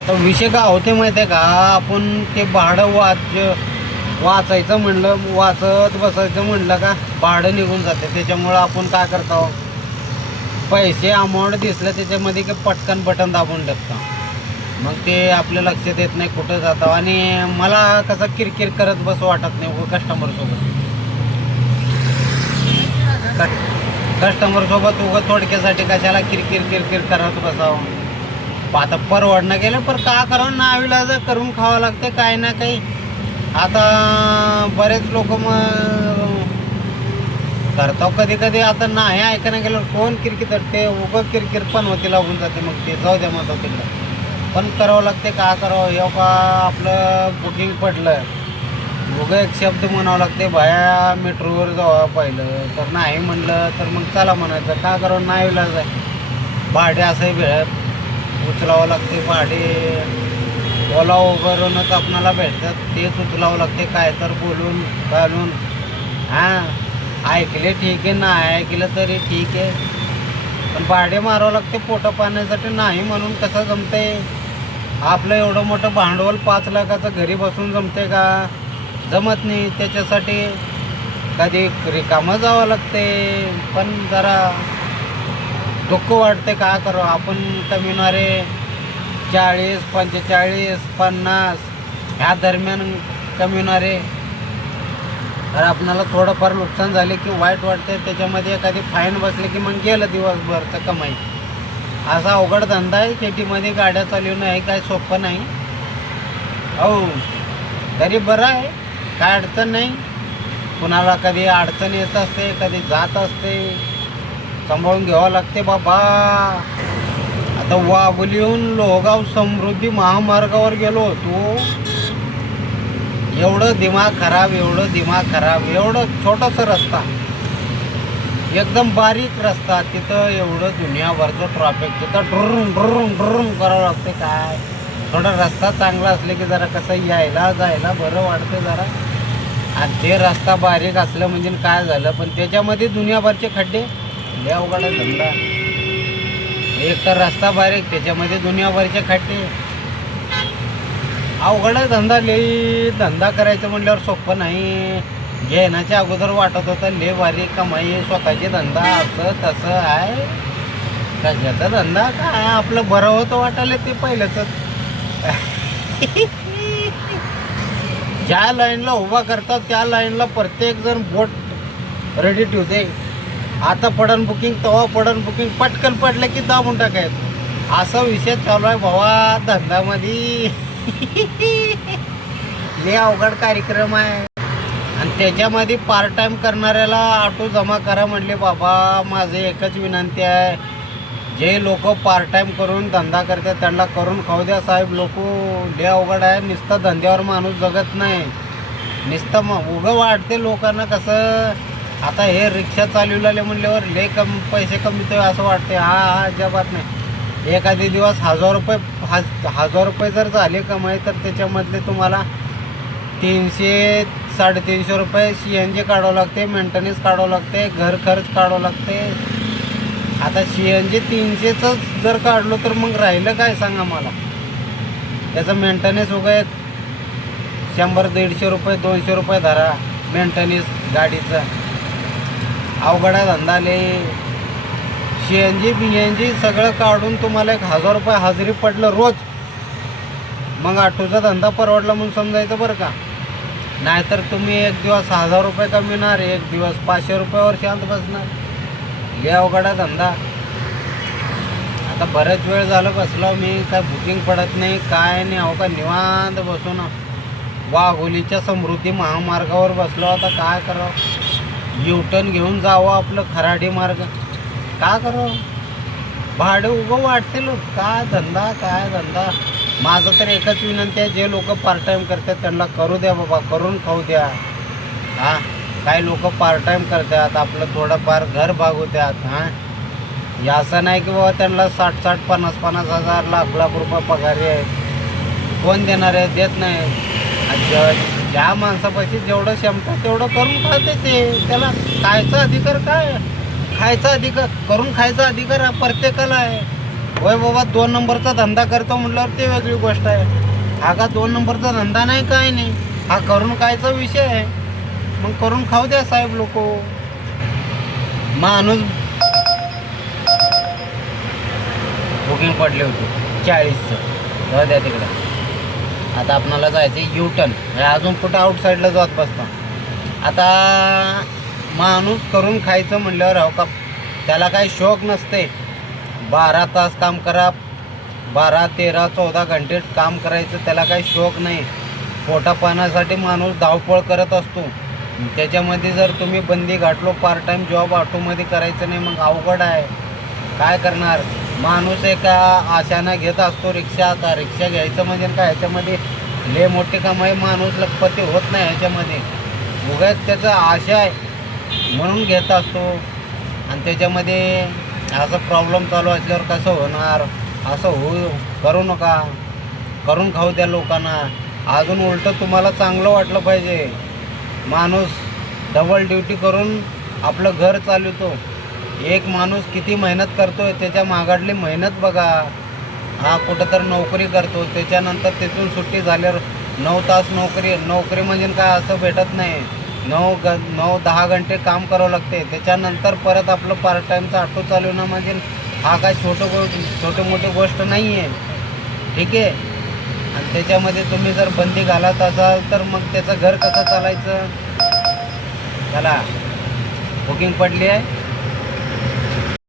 तर विषय काय होते माहिती आहे का, आपण ते भाडं वाचायचं म्हणलं, वाचत बसायचं म्हणलं का भाडं निघून जाते. त्याच्यामुळं आपण काय करतो, पैसे अमाऊंट दिसलं त्याच्यामध्ये की पटकन बटन दाबून टाकतो. मग ते आपल्या लक्षात येत नाही कुठं जातं. आणि मला कसं किरकिर करत बसू वाटत नाही कस्टमरसोबत. कस्टमरसोबत उगं थोडक्यासाठी कशाला किरकिर किरकिर करत बसावं. आता परवडणं गेलं पण का करावं, नाविलाज करून खावं लागते काही ना काही. आता बरेच लोक मग करतो कधी कधी. आता नाही ऐकायला गेलं कोण किरकिर ते उगं किरकिर पण होती लागून जाते. मग ते जाऊ द्या मग तिकडं पण करावं लागते. का करावं, हे का आपलं बुकिंग पडलं उगं एक शब्द म्हणावं लागते, बाया मेट्रोवर जावं पाहिलं. तर नाही म्हणलं तर मग चला म्हणायचं. का करावं, नाविलाज आहे. भाडे असंही भेट उचलावं लागते. भाडे ओला उबरच आपणाला भेटतात, तेच उचलावं लागते. काय तर बोलून घालून हां ऐकले ठीक आहे, नाही ऐकलं तरी ठीक आहे, पण भाडे मारावं लागते पोटं पाण्यासाठी. नाही म्हणून कसं जमते. आपलं एवढं मोठं भांडवल 5 लाखाचं घरी बसून जमते का, जमत नाही. त्याच्यासाठी कधी रिकामं जावं लागते. पण जरा दुःख वाटते. का करू आपण कमीनारे 40, 45, 50 ह्या दरम्यान कमीनारे. तर आपणाला थोडंफार नुकसान झाले की वाईट वाटते. त्याच्यामध्ये एखादी फाईन बसली की मग गेलं दिवसभरचं कमाई. असा अवघड धंदा आहे शेतीमध्ये. गाड्या चालवणं आहे काय सोपं नाही. हो तरी बरं आहे, काय अडचण नाही. कुणाला कधी अडचण येत असते, कधी जात असते, सांभाळून घ्यावं लागते बाबा. आता वाघोलीहून लोहगाव समृद्धी महामार्गावर गेलो होतो. एवढं दिमाग खराब, एवढं दिमाग खराब. एवढं छोटंसं रस्ता, एकदम बारीक रस्ता. तिथं एवढं दुनियाभरचं ट्रॉफिक. तिथं ड्रुरून ड्रुरून ड्रुरून करावं लागते. काय थोडा रस्ता चांगला असले की जरा कसं यायला जायला बरं वाटतं जरा. आणि ते रस्ता बारीक असलं म्हणजे काय झालं, पण त्याच्यामध्ये दुनियाभरचे खड्डे. लय अवघड आहे धंदा. एक तर रस्ता बारीक, त्याच्यामध्ये दुनियाभरचे खड्डे. अवघड आहे धंदा. लई धंदा करायचं म्हटल्यावर सोपं नाही. घेण्याच्या अगोदर वाटत होतं लय भारी कमाई, स्वतःचे धंदा असं तसं आहे. कशाचा धंदा काय आपलं बरं होतं वाटायला ते पहिलंच. ज्या लाईनला उभा करतात त्या लाईनला प्रत्येक जण बोट रेडी ठेवते. आता पडन बुकिंग, तेव्हा पडन बुकिंग, पटकन पडलं की दाबून टाकायचं. असा विषय चालू आहे भावा धंद्यामध्ये. लय अवघड कार्यक्रम आहे. आणि त्याच्यामध्ये पार्ट टाईम करणाऱ्याला ऑटो जमा करा म्हणले. बाबा माझे एकच विनंती आहे, जे लोक पार्ट टाईम करून धंदा करतात त्यांना करून खाऊ द्या साहेब. लोक लय अवघड आहे. नुसतं धंद्यावर माणूस जगत नाही. नुसतं मग उगं वाटते लोकांना कसं. आता हे रिक्षा चालवलेले म्हणल्यावर लय पैसे कमीतोय असं वाटते. हा अजिबात नाही. एखादी दिवस 1000 रुपये जर झाले कमाई तर त्याच्यामधले तुम्हाला 300 350 रुपये CNG काढावं लागते, मेंटेनन्स काढावं लागते, घर खर्च काढावं लागते. आता CNG 300च जर काढलो तर मग राहिलं काय सांगा मला. त्याचं मेंटेनन्स वगैरे 100-150 रुपये 200 रुपये धरा मेंटेनन्स गाडीचं. अवघड आहे धंदा लय. CNG BNG सगळं काढून तुम्हाला 1000 रुपये हजेरी पडलं रोज. मग ऑटोचा धंदा परवडला म्हणून समजायचं बरं का. नाहीतर तुम्ही एक दिवस 1000 रुपये कमिणार, एक दिवस 500 रुपयावर शांत बसणार. लय अवघड आहे धंदा. आता बरेच वेळ झालं बसलो मी, काय बुकिंग पडत नाही काय नाही. अहो का निवांत बसून वाघोलीच्या समृद्धी महामार्गावर बसलो. आता काय करावं, U-टर्न घेऊन जावं आपलं खराडी मार्ग. का करावं, भाडं उभं वाटते लोक. काय धंदा काय धंदा. माझं तर एकच विनंती आहे, जे लोक पार्ट टाईम करतात त्यांना करू द्या बाबा, करून खाऊ द्या. हां काही लोक पार्ट टाईम करतात, आपलं थोडंफार घर भागवतात. हां हे असं नाही की बाबा त्यांना 60-60, 50-50 हजार, लाख रुपये पगारी आहेत. कोण देणार आहे, देत नाही. ज्या माणसापाशी जेवढं क्षमता तेवढं करून खाते ते. त्याला खायचा अधिकार काय, खायचा अधिकार, करून खायचा अधिकार हा प्रत्येकाला आहे. होय बाबा, 2 नंबरचा धंदा करतो म्हटल्यावर ते वेगळी गोष्ट आहे. हा का 2 नंबरचा धंदा नाही, काय नाही. हा करून खायचा विषय आहे. मग करून खाऊ द्या साहेब लोक. माणूस बुकिंग पडले होते 40चं, जाऊ द्या तिकडं. आता आपणाला जायचं यू टर्न, अजून कुठं आउटसाईडला जात बसता. आता माणूस करून खायचं म्हणल्यावर हो का, त्याला काही शौक नसते. 12 तास काम करा, 12, 13, 14 घंटे काम करायचं, त्याला काही शौक नाही. पोटा पाण्यासाठी माणूस धावपळ करत असतो. त्याच्यामध्ये जर तुम्ही बंदी घातलो, पार्ट टाईम जॉब ऑटोमध्ये करायचं नाही, मग अवघड आहे. काय करणार माणूस? एका आशानं घेत असतो रिक्षा. आता रिक्षा घ्यायचं म्हणजे काय, ह्याच्यामध्ये लय मोठी कमाई, माणूस लखपती होत नाही ह्याच्यामध्ये. उगाच त्याचं आशा आहे म्हणून घेत असतो. आणि त्याच्यामध्ये असं प्रॉब्लेम चालू असल्यावर कसं होणार? असं करू नका. करून खाऊ द्या लोकांना. अजून उलटं तुम्हाला चांगलं वाटलं पाहिजे. माणूस डबल ड्युटी करून आपलं घर चालवतो. एक माणूस किती मेहनत करतोय, त्याच्या मागाडली मेहनत बघा. हा कुठं तर नोकरी करतो, त्याच्यानंतर तिथून सुट्टी झाल्यावर 9 तास नोकरी म्हणजे काय असं भेटत नाही. 9-10 घंटे काम करावं लागते. त्याच्यानंतर परत आपलं पार्ट टाईमचं ऑटो चालवणं म्हणजे हा काय छोटी मोठी गोष्ट नाही आहे. ठीक आहे. आणि त्याच्यामध्ये तुम्ही जर बंदी घालत असाल तर मग त्याचं घर कसं चालायचं? चला, बुकिंग पडली आहे.